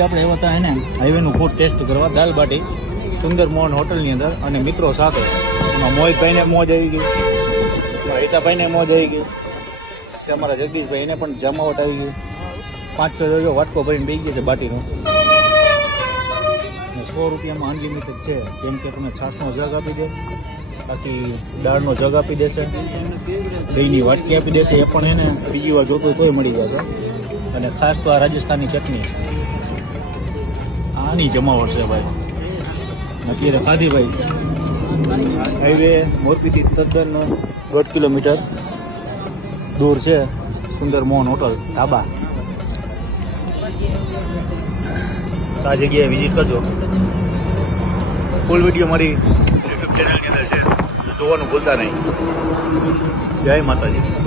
આપણે એવા હતા ને હાઈવેનું ફૂડ ટેસ્ટ કરવા દાલ બાટી સુંદર મોહન હોટલની અંદર અને મિત્રો સાથે એમાં મોહિતભાઈને મોજ આવી ગઈ, હિતાભાઈને મોજ આવી ગઈ, અમારા જગદીશભાઈ એને પણ જમાવટ આવી ગયું. 500 વાટકો ભરીને બેસી ગયા છે બાટીનો. 100 રૂપિયામાં અનલિમિટેડ છે, કેમ કે તમે છાશનો જગ આપી દે, બાકી દાળનો જગ આપી દેશે, દહીંની વાટકી આપી દેશે, એ પણ એને બીજી વાર જોતું તોય મળી જશે. અને ખાસ તો આ રાજસ્થાની ચટણી આની જમાવટ છે ભાઈ. અત્યારે ખાધી ભાઈ હાઈવે મોરબીથી તદ્દન 1.5 કિલોમીટર દૂર છે સુંદર મોહન હોટલ ધાબા. આ જગ્યાએ વિઝિટ કરજો. ફૂલ વિડીયો મારી યુટ્યુબ ચેનલની અંદર છે, જોવાનું ભૂલતા નહીં. જય માતાજી.